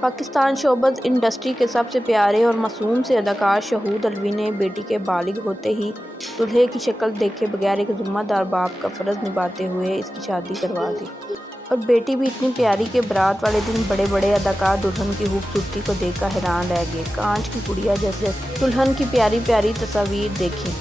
Pakistan showbiz industry के सबसे प्यारे और मासूम से अदाकार शहूद अल्वी ने बेटी के बालिग होते ही दूल्हे की शक्ल देखे बगैर एक ज़िम्मेदार बाप का फ़र्ज़ निभाते हुए इसकी शादी करवा दी। और बेटी भी इतनी प्यारी कि बारात वाले दिन बड़े बड़े अदाकार दुल्हन की खूबसूरती को देखकर हैरान रह गए। कांच की गुड़िया जैसे दुल्हन की प्यारी प्यारी तस्वीर देखी।